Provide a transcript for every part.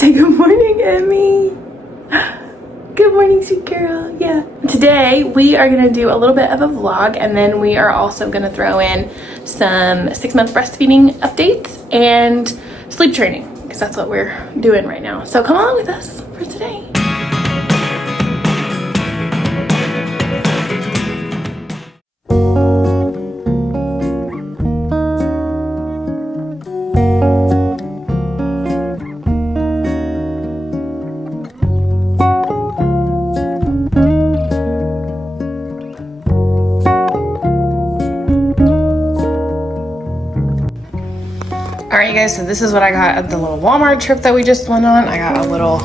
Say good morning, Emmy. Good morning, sweet girl. Yeah. Today we are gonna do a little bit of a vlog, and then we are also gonna throw in some 6-month breastfeeding updates and sleep training, because that's what we're doing right now. So come along with us for today. Alright, you guys, so this is what I got at the little Walmart trip that we just went on. I got a little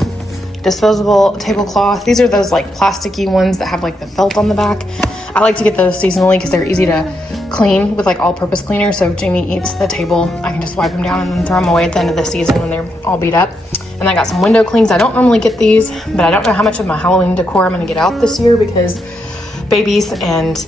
disposable tablecloth. These are those like plasticky ones that have like the felt on the back. I like to get those seasonally because they're easy to clean with like all-purpose cleaner. So if Jamie eats the table, I can just wipe them down and then throw them away at the end of the season when they're all beat up. And I got some window cleans. I don't normally get these, but I don't know how much of my Halloween decor I'm going to get out this year because babies and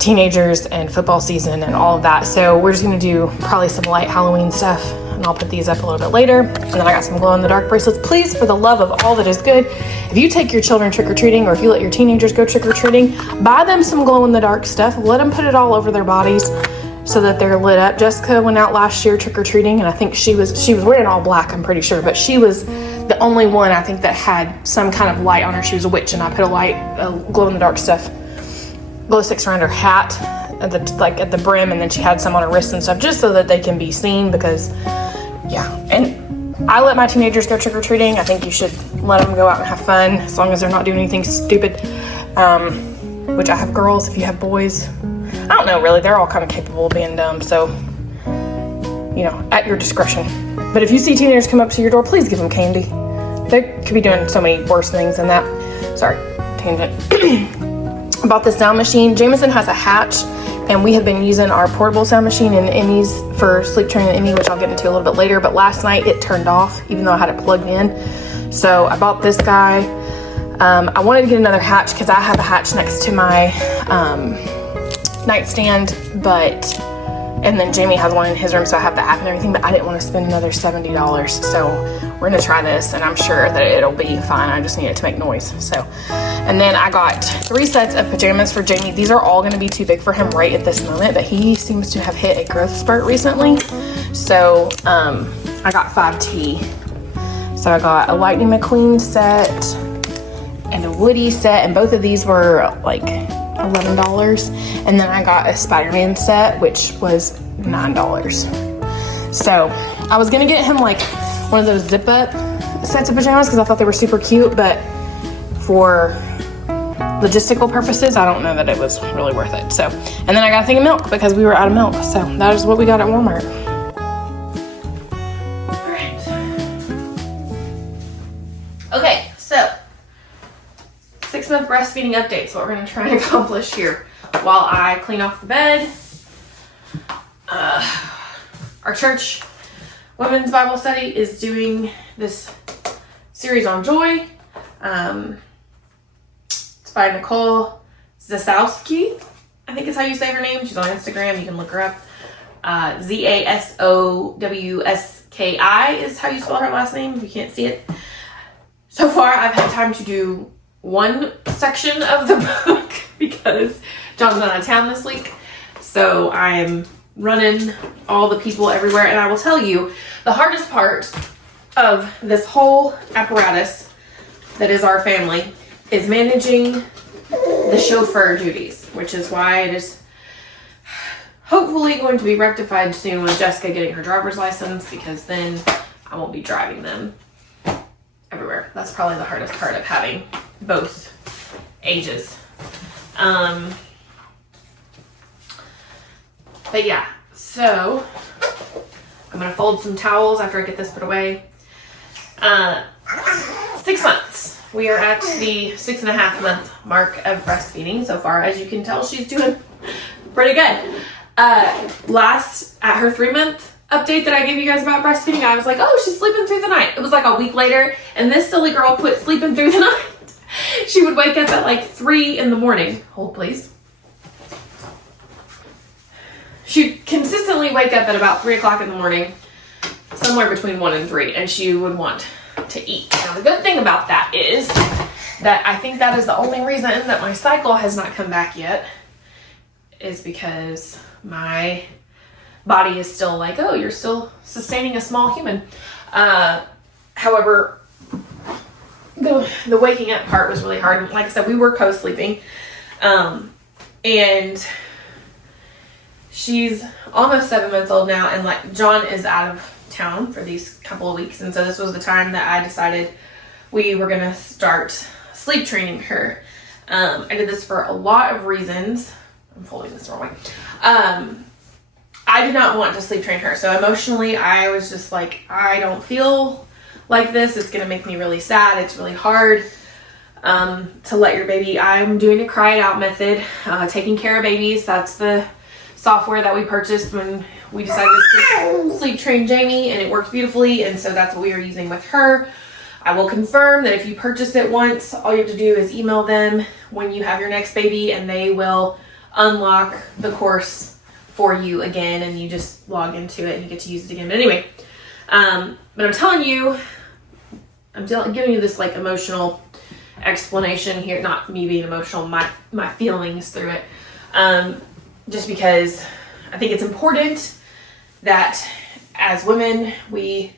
teenagers and football season and all of that. So we're just gonna do probably some light Halloween stuff, and I'll put these up a little bit later. And then I got some glow-in-the-dark bracelets. Please, for the love of all that is good, if you take your children trick-or-treating, or if you let your teenagers go trick-or-treating, buy them some glow-in-the-dark stuff. Let them put it all over their bodies so that they're lit up. Jessica went out last year trick-or-treating, and I think she was wearing all black, I'm pretty sure, but she was the only one I think that had some kind of light on her. She was a witch, and I put a glow-in-the-dark stuff, glow sticks around her hat at the brim, and then she had some on her wrists and stuff, just so that they can be seen. Because yeah, and I let my teenagers go trick-or-treating. I think you should let them go out and have fun as long as they're not doing anything stupid, which I have girls. If you have boys, I don't know, really, they're all kind of capable of being dumb, so you know, at your discretion. But if you see teenagers come up to your door, please give them candy. They could be doing so many worse things than that. Sorry, tangent. I bought this sound machine. Jameson has a Hatch, and we have been using our portable sound machine in Emmy's for sleep training in Emmy, which I'll get into a little bit later. But last night it turned off, even though I had it plugged in. So I bought this guy. I wanted to get another Hatch because I have a Hatch next to my nightstand, and then Jamie has one in his room, so I have the app and everything, but I didn't want to spend another $70. So we're gonna try this, and I'm sure that it'll be fine. I just need it to make noise. So, and then I got 3 sets of pajamas for Jamie. These are all gonna be too big for him right at this moment, but he seems to have hit a growth spurt recently. So I got 5T. So I got a Lightning McQueen set and a Woody set, and both of these were like $11. And then I got a Spider-Man set, which was $9. So I was gonna get him like one of those zip up sets of pajamas because I thought they were super cute, but for logistical purposes, I don't know that it was really worth it. So, and then I got a thing of milk because we were out of milk. So that is what we got at Walmart. All right. Okay, so 6-month breastfeeding updates. What we're gonna try and accomplish here while I clean off the bed. Our church Women's Bible Study is doing this series on joy. It's by Nicole Zasowski, I think is how you say her name. She's on Instagram. You can look her up. Zasowski is how you spell her last name if you can't see it. So far, I've had time to do one section of the book because John's out of town this week. So I'm running all the people everywhere, and I will tell you, the hardest part of this whole apparatus that is our family is managing the chauffeur duties, which is why it is hopefully going to be rectified soon with Jessica getting her driver's license, because then I won't be driving them everywhere. That's probably the hardest part of having both ages. But yeah, so I'm gonna fold some towels after I get this put away. 6 months. We are at the 6.5 month mark of breastfeeding so far. As you can tell, she's doing pretty good. Last, at her 3-month update that I gave you guys about breastfeeding, I was like, oh, she's sleeping through the night. It was like a week later, and this silly girl quit sleeping through the night. She would wake up at like 3 in the morning. Hold, please. She'd consistently wake up at about 3 o'clock in the morning, somewhere between 1 and 3, and she would want to eat. Now, the good thing about that is that I think that is the only reason that my cycle has not come back yet, is because my body is still like, oh, you're still sustaining a small human. However, the waking up part was really hard. Like I said, we were co-sleeping, and she's almost 7 months old now, and like John is out of town for these couple of weeks, and so this was the time that I decided we were gonna start sleep training her. I did this for a lot of reasons. I'm folding this the wrong way. I did not want to sleep train her, so emotionally I was just like, I don't feel like this. It's gonna make me really sad. It's really hard to let your baby. I'm doing a cry it out method, taking care of babies. That's the software that we purchased when we decided to sleep train Jamie, and it worked beautifully, and so that's what we are using with her. I will confirm that if you purchase it once, all you have to do is email them when you have your next baby, and they will unlock the course for you again, and you just log into it and you get to use it again. But anyway, but I'm telling you, I'm giving you this like emotional explanation here, not me being emotional, my feelings through it, just because I think it's important that as women we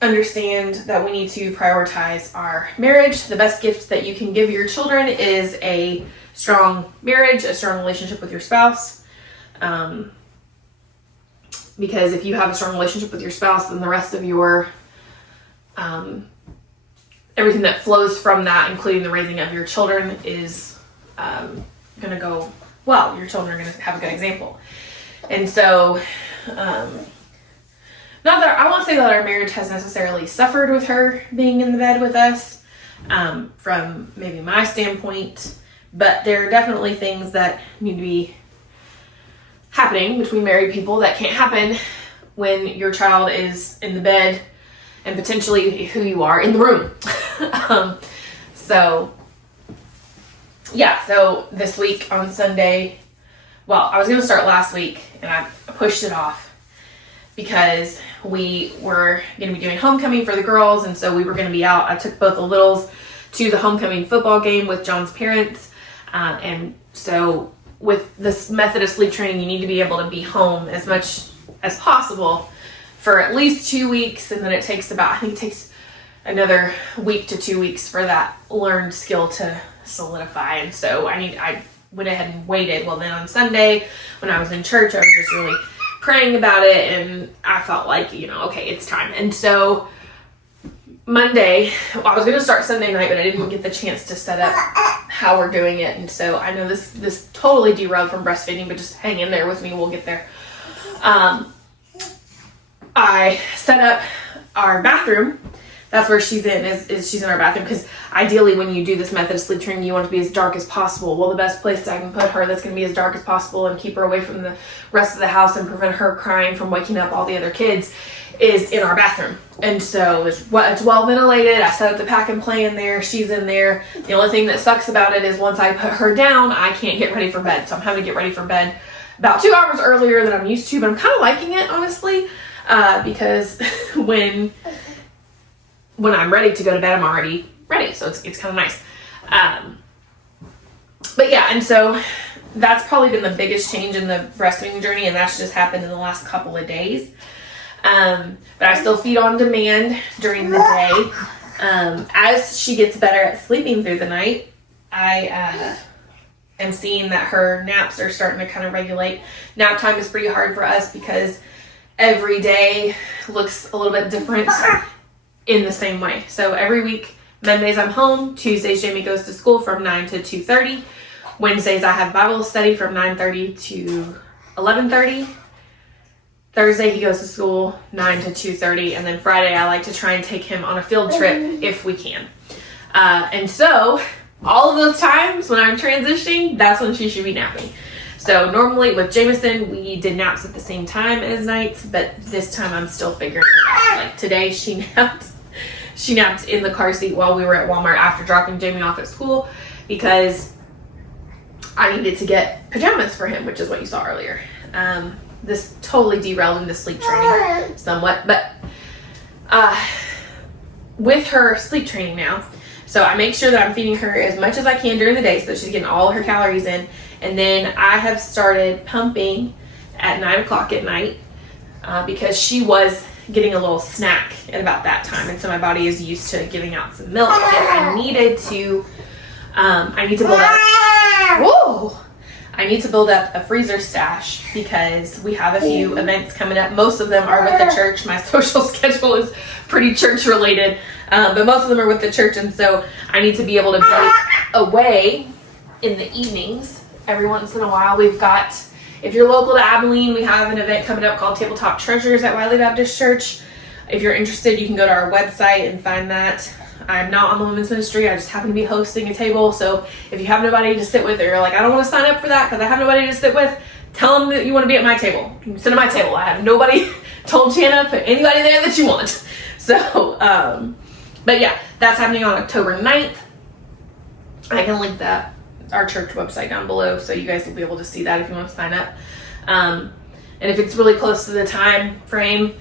understand that we need to prioritize our marriage. The best gift that you can give your children is a strong marriage, a strong relationship with your spouse, because if you have a strong relationship with your spouse, then the rest of your everything that flows from that, including the raising of your children, is going to go well. Your children are going to have a good example. And so, not that I won't say that our marriage has necessarily suffered with her being in the bed with us, from maybe my standpoint, but there are definitely things that need to be happening between married people that can't happen when your child is in the bed and potentially who you are in the room. So this week on Sunday, well, I was going to start last week and I pushed it off because we were going to be doing homecoming for the girls, and so we were going to be out. I took both the littles to the homecoming football game with John's parents, and so with this method of sleep training, you need to be able to be home as much as possible for at least 2 weeks, and then it takes another week to 2 weeks for that learned skill to solidify. And so I went ahead and waited. Well, then on Sunday when I was in church, I was just really praying about it, and I felt like, okay, it's time. And so Monday, I was going to start Sunday night, but I didn't get the chance to set up how we're doing it. And so I know this totally derailed from breastfeeding, but just hang in there with me. We'll get there. I set up our bathroom. That's where she's in, is she's in our bathroom, because ideally when you do this method of sleep training, you want it to be as dark as possible. Well, the best place I can put her that's going to be as dark as possible and keep her away from the rest of the house and prevent her crying from waking up all the other kids is in our bathroom. And so it's well ventilated. I set up the pack and play in there. She's in there. The only thing that sucks about it is once I put her down, I can't get ready for bed. So I'm having to get ready for bed about 2 hours earlier than I'm used to, but I'm kind of liking it, honestly, because when I'm ready to go to bed, I'm already ready. So it's kind of nice. But yeah, and so that's probably been the biggest change in the breastfeeding journey, and that's just happened in the last couple of days. But I still feed on demand during the day. As she gets better at sleeping through the night, I am seeing that her naps are starting to kind of regulate. Nap time is pretty hard for us because every day looks a little bit different in the same way. So every week, Mondays I'm home, Tuesdays Jamie goes to school from 9 to 2:30. Wednesdays I have Bible study from 9:30 to 11:30. Thursday he goes to school 9 to 2:30, and then Friday I like to try and take him on a field trip if we can. And so all of those times when I'm transitioning, that's when she should be napping. So normally with Jameson, we did naps at the same time as nights, but this time I'm still figuring it out. Like today she napped in the car seat while we were at Walmart after dropping Jamie off at school, because I needed to get pajamas for him, which is what you saw earlier. This totally derailed into sleep training somewhat, but with her sleep training now, so I make sure that I'm feeding her as much as I can during the day so that she's getting all her calories in. And then I have started pumping at 9 o'clock at night because she was getting a little snack at about that time. And so my body is used to giving out some milk, and I need to build up, whoa! I need to build up a freezer stash because we have a few events coming up. Most of them are with the church. My social schedule is pretty church related, but most of them are with the church. And so I need to be able to be away in the evenings every once in a while. We've got, if you're local to Abilene, we have an event coming up called Tabletop Treasures at Wiley Baptist Church. If you're interested, you can go to our website and find that. I'm not on the women's ministry. I just happen to be hosting a table. So if you have nobody to sit with, or you're like, I don't want to sign up for that because I have nobody to sit with, tell them that you want to be at my table. You can sit at my table. I have nobody. Told Jana, put anybody there that you want. So, but yeah, that's happening on October 9th. I can link that, our church website down below, so you guys will be able to see that if you want to sign up. And if it's really close to the time frame,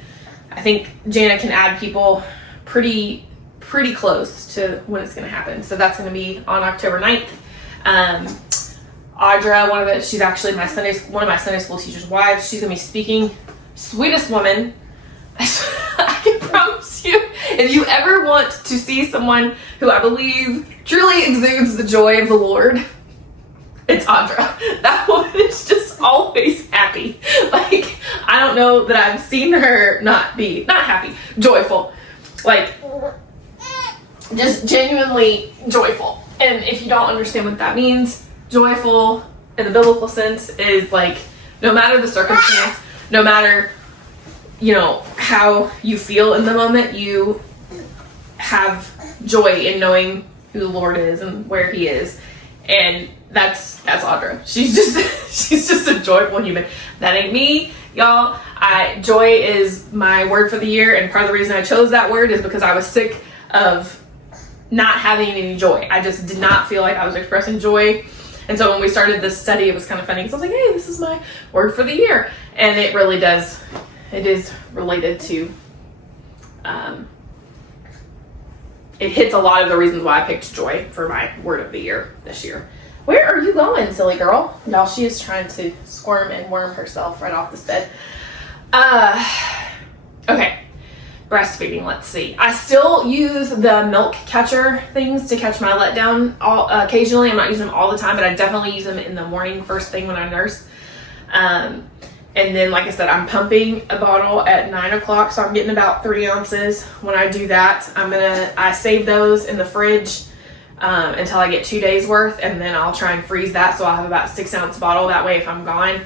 I think Jana can add people pretty close to when it's going to happen. So that's going to be on October 9th. Audra, she's actually one of my Sunday school teachers' wives. She's going to be speaking. Sweetest woman. I can promise you, if you ever want to see someone who I believe truly exudes the joy of the Lord, it's Audra. That woman is just always happy. Like, I don't know that I've seen her not happy, joyful. Like, just genuinely joyful. And if you don't understand what that means, joyful in the biblical sense is like, no matter the circumstance, no matter, how you feel in the moment, you have joy in knowing who the Lord is and where he is. And that's Audra. She's just a joyful human. That ain't me, y'all. Joy is my word for the year, and part of the reason I chose that word is because I was sick of not having any joy. I just did not feel like I was expressing joy. And so when we started this study, it was kind of funny because I was like, hey, this is my word for the year. And it really does. It is related to, it hits a lot of the reasons why I picked joy for my word of the year this year. Where are you going, silly girl? Y'all, she is trying to squirm and worm herself right off this bed. Okay. Breastfeeding, let's see. I still use the milk catcher things to catch my letdown occasionally. I'm not using them all the time, but I definitely use them in the morning, first thing when I nurse. And then, like I said, I'm pumping a bottle at 9 o'clock, so I'm getting about 3 ounces. When I do that, I save those in the fridge until I get 2 days worth, and then I'll try and freeze that, so I'll have about 6 ounce bottle. That way, if I'm gone,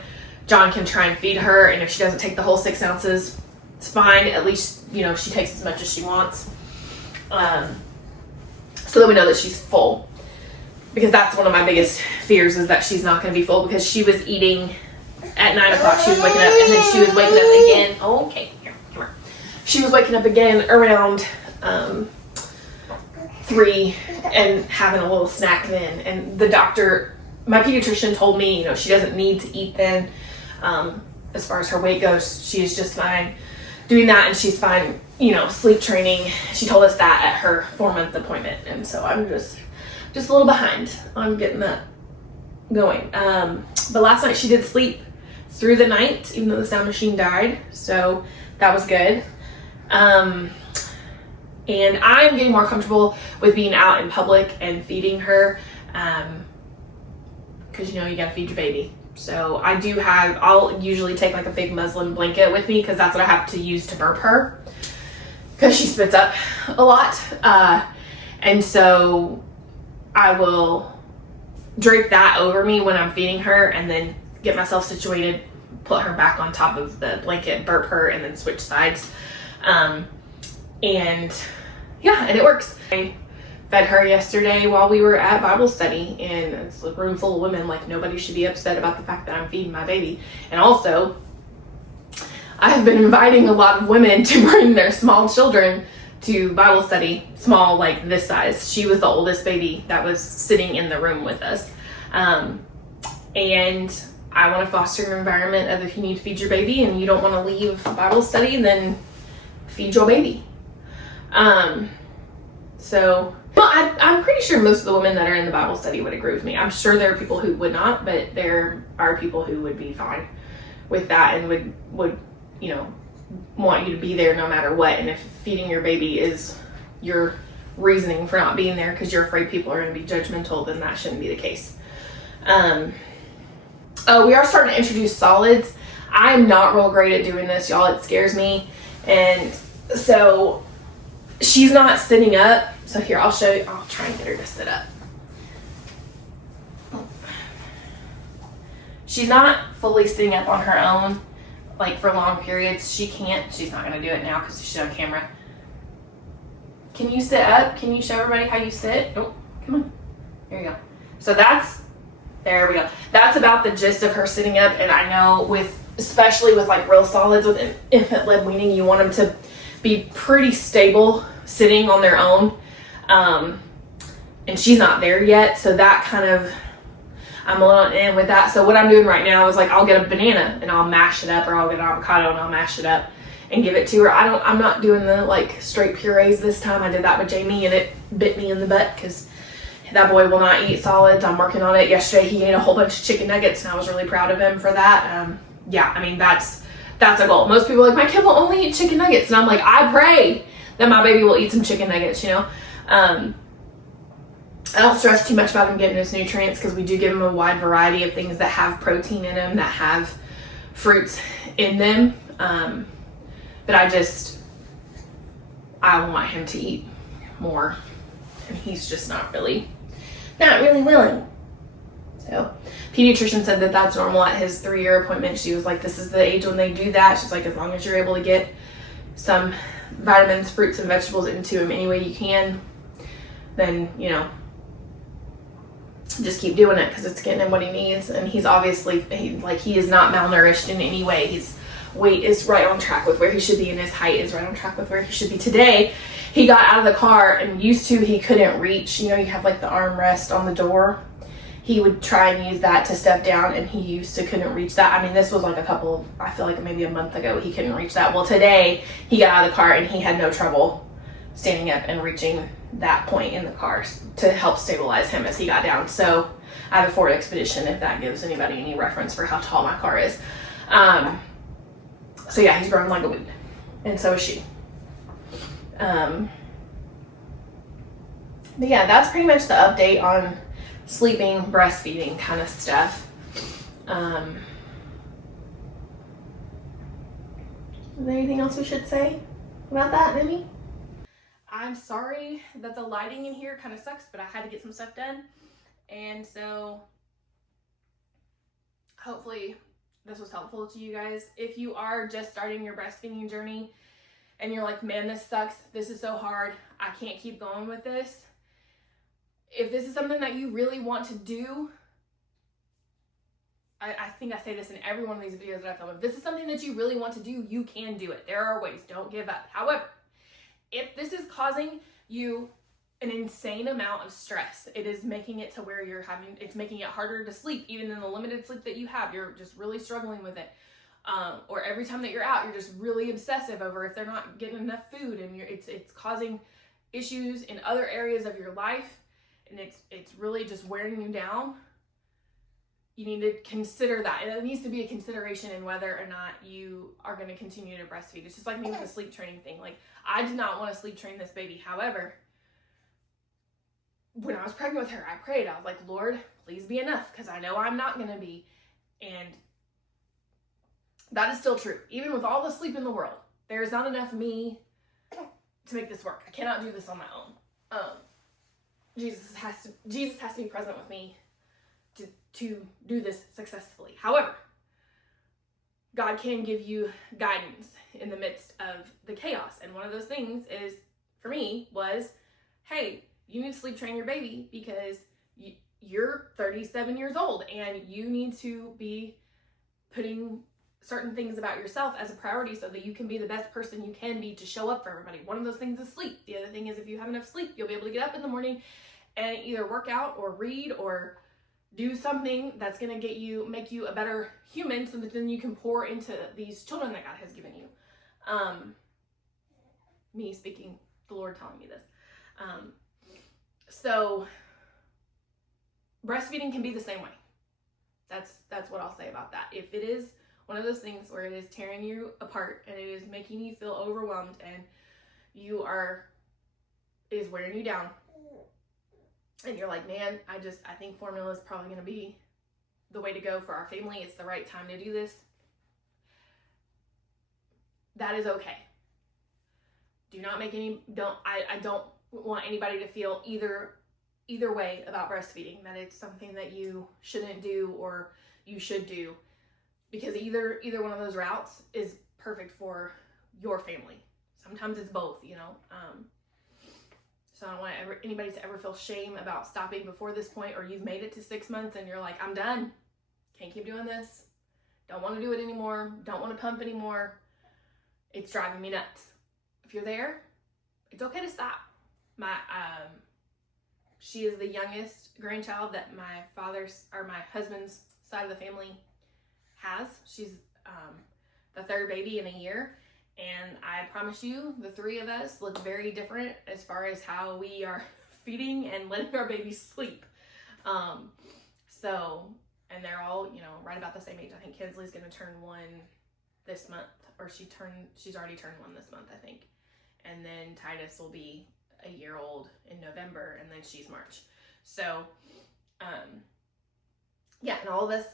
John can try and feed her, and if she doesn't take the whole 6 ounces, it's fine. At least, she takes as much as she wants. So that we know that she's full. Because that's one of my biggest fears, is that she's not going to be full, because she was eating at 9 o'clock. She was waking up, and then she was waking up again. Oh, okay. Here, come here. She was waking up again around 3 and having a little snack then. And the doctor, my pediatrician told me, she doesn't need to eat then. As far as her weight goes, she is just fine doing that, and she's fine, sleep training. She told us that at her 4-month appointment, and so I'm just a little behind on getting that going. But last night she did sleep through the night, even though the sound machine died, so that was good. And I'm getting more comfortable with being out in public and feeding her, because you gotta feed your baby. So I'll usually take like a big muslin blanket with me, because that's what I have to use to burp her, because she spits up a lot. And so I will drape that over me when I'm feeding her, and then get myself situated, put her back on top of the blanket, burp her, and then switch sides. And it works. I fed her yesterday while we were at Bible study, and it's a room full of women. Like, nobody should be upset about the fact that I'm feeding my baby. And also, I have been inviting a lot of women to bring their small children to Bible study, small, like this size. She was the oldest baby that was sitting in the room with us. And I want to foster an environment of, if you need to feed your baby and you don't want to leave Bible study, then feed your baby. So, well, I'm pretty sure most of the women that are in the Bible study would agree with me. I'm sure there are people who would not, but there are people who would be fine with that and would you know, want you to be there no matter what. And if feeding your baby is your reasoning for not being there because you're afraid people are going to be judgmental, then that shouldn't be the case. Oh, we are starting to introduce solids. I'm not real great at doing this, y'all. It scares me. And so she's not sitting up. So here, I'll show you. I'll try and get her to sit up. She's not fully sitting up on her own, like for long periods. She can't. She's not going to do it now because she's on camera. Can you sit up? Can you show everybody how you sit? Oh, come on. There you go. So there we go. That's about the gist of her sitting up. And I know especially with like real solids with infant-led weaning, you want them to be pretty stable sitting on their own. And she's not there yet. So that kind of, I'm a little in with that. So what I'm doing right now is like, I'll get a banana and I'll mash it up, or I'll get an avocado and I'll mash it up and give it to her. I'm not doing the like straight purees this time. I did that with Jamie and it bit me in the butt because that boy will not eat solids. I'm working on it. Yesterday he ate a whole bunch of chicken nuggets and I was really proud of him for that. Yeah, I mean, that's a goal. Most people are like, my kid will only eat chicken nuggets. And I'm like, I pray that my baby will eat some chicken nuggets, you know? I don't stress too much about him getting his nutrients because we do give him a wide variety of things that have protein in them, that have fruits in them. But I want him to eat more, and he's just not really willing. So pediatrician said that that's normal at his 3-year appointment. She was like, this is the age when they do that. She's like, as long as you're able to get some vitamins, fruits, and vegetables into him any way you can, then, you know, just keep doing it because it's getting him what he needs. And he's obviously, he is not malnourished in any way. His weight is right on track with where he should be, and his height is right on track with where he should be. Today, he got out of the car, and he couldn't reach, you know, you have like the armrest on the door. He would try and use that to step down, and he couldn't reach that. I mean, this was like I feel like maybe a month ago, he couldn't reach that. Well, today, he got out of the car, and he had no trouble standing up and reaching that point in the car to help stabilize him as he got down. So I have a Ford Expedition, if that gives anybody any reference for how tall my car is. So yeah, he's growing like a weed, and so is she. But yeah, that's pretty much the update on sleeping, breastfeeding kind of stuff. Is there anything else we should say about that, Mimi? I'm sorry that the lighting in here kind of sucks, but I had to get some stuff done. And so hopefully this was helpful to you guys. If you are just starting your breastfeeding journey and you're like, man, this sucks, this is so hard, I can't keep going with this. If this is something that you really want to do, I think I say this in every one of these videos that I film. If this is something that you really want to do, you can do it. There are ways. Don't give up. However, if this is causing you an insane amount of stress, it is making it to where it's making it harder to sleep, even in the limited sleep that you have, you're just really struggling with it. Or every time that you're out, you're just really obsessive over if they're not getting enough food, and it's causing issues in other areas of your life, and it's really just wearing you down. You need to consider that. And it needs to be a consideration in whether or not you are going to continue to breastfeed. It's just like me with the sleep training thing. Like, I did not want to sleep train this baby. However, when I was pregnant with her, I prayed. I was like, Lord, please be enough, because I know I'm not going to be. And that is still true. Even with all the sleep in the world, there is not enough me to make this work. I cannot do this on my own. Jesus has to be present with me to do this successfully. However, God can give you guidance in the midst of the chaos. And one of those things is, for me, was, hey, you need to sleep train your baby because you're 37 years old and you need to be putting certain things about yourself as a priority so that you can be the best person you can be to show up for everybody. One of those things is sleep. The other thing is, if you have enough sleep, you'll be able to get up in the morning and either work out or read or do something that's going to make you a better human, so that then you can pour into these children that God has given you. Me speaking, the Lord telling me this. So breastfeeding can be the same way. That's what I'll say about that. If it is one of those things where it is tearing you apart and it is making you feel overwhelmed and it is wearing you down, and you're like, man, I think formula is probably going to be the way to go for our family. It's the right time to do this. That is okay. Do not make I don't want anybody to feel either way about breastfeeding, that it's something that you shouldn't do or you should do, because either one of those routes is perfect for your family. Sometimes it's both, you know. So I don't want anybody to ever feel shame about stopping before this point, or you've made it to 6 months and you're like, I'm done. Can't keep doing this. Don't want to do it anymore. Don't want to pump anymore. It's driving me nuts. If you're there, it's okay to stop. She is the youngest grandchild that my husband's side of the family has. She's the third baby in a year. And I promise you, the three of us look very different as far as how we are feeding and letting our babies sleep. And they're all, you know, right about the same age. I think Kinsley's going to turn 1 this month, or she's already turned 1 this month, I think. And then Titus will be a year old in November, and then she's March. So, yeah, and all of us,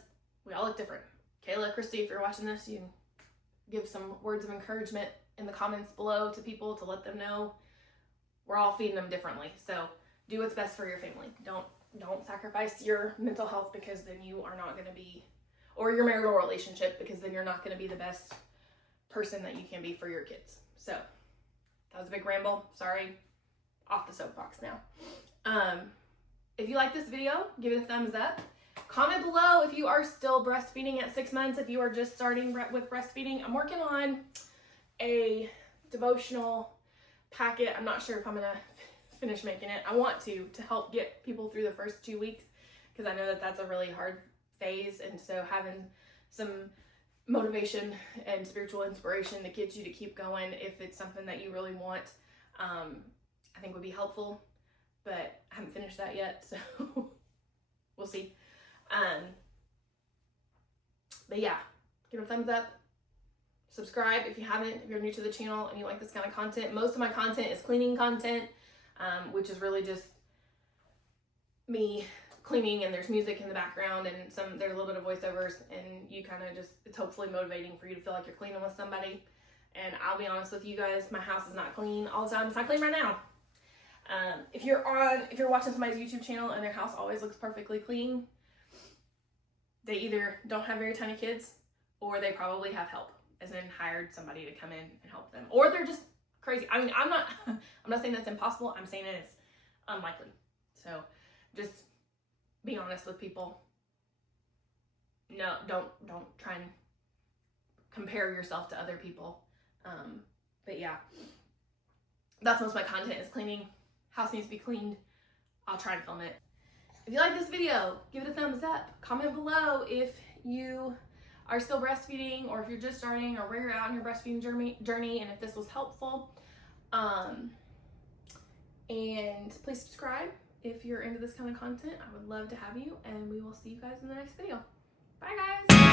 we all look different. Kayla, Christy, if you're watching this, you can give some words of encouragement in the comments below to people to let them know we're all feeding them differently. So do what's best for your family. Don't sacrifice your mental health, because then you are not going to be, or your marital relationship, because then you're not going to be the best person that you can be for your kids. So that was a big ramble. Sorry, off the soapbox now. If you like this video, give it a thumbs up. Comment below if you are still breastfeeding at 6 months, if you are just starting with breastfeeding. I'm working on a devotional packet. I'm not sure if I'm going to finish making it. I want to help get people through the first 2 weeks, because I know that that's a really hard phase. And so having some motivation and spiritual inspiration to get you to keep going, if it's something that you really want, I think would be helpful. But I haven't finished that yet, so we'll see. But yeah, give it a thumbs up. Subscribe if you haven't, if you're new to the channel and you like this kind of content. Most of my content is cleaning content, which is really just me cleaning, and there's music in the background, and there's a little bit of voiceovers, and you kind of just, it's hopefully motivating for you to feel like you're cleaning with somebody. And I'll be honest with you guys, my house is not clean all the time. It's not clean right now. If you're watching somebody's YouTube channel and their house always looks perfectly clean, they either don't have very tiny kids, or they probably have help, as in hired somebody to come in and help them, or they're just crazy. I mean, I'm not saying that's impossible. I'm saying it's unlikely. So just be honest with people. No, don't try and compare yourself to other people. But yeah, that's most of my content is cleaning. House needs to be cleaned. I'll try and film it. If you like this video, give it a thumbs up. Comment below if you are still breastfeeding, or if you're just starting, or where you're at in your breastfeeding journey, and if this was helpful. And please subscribe if you're into this kind of content. I would love to have you, and we will see you guys in the next video. Bye guys.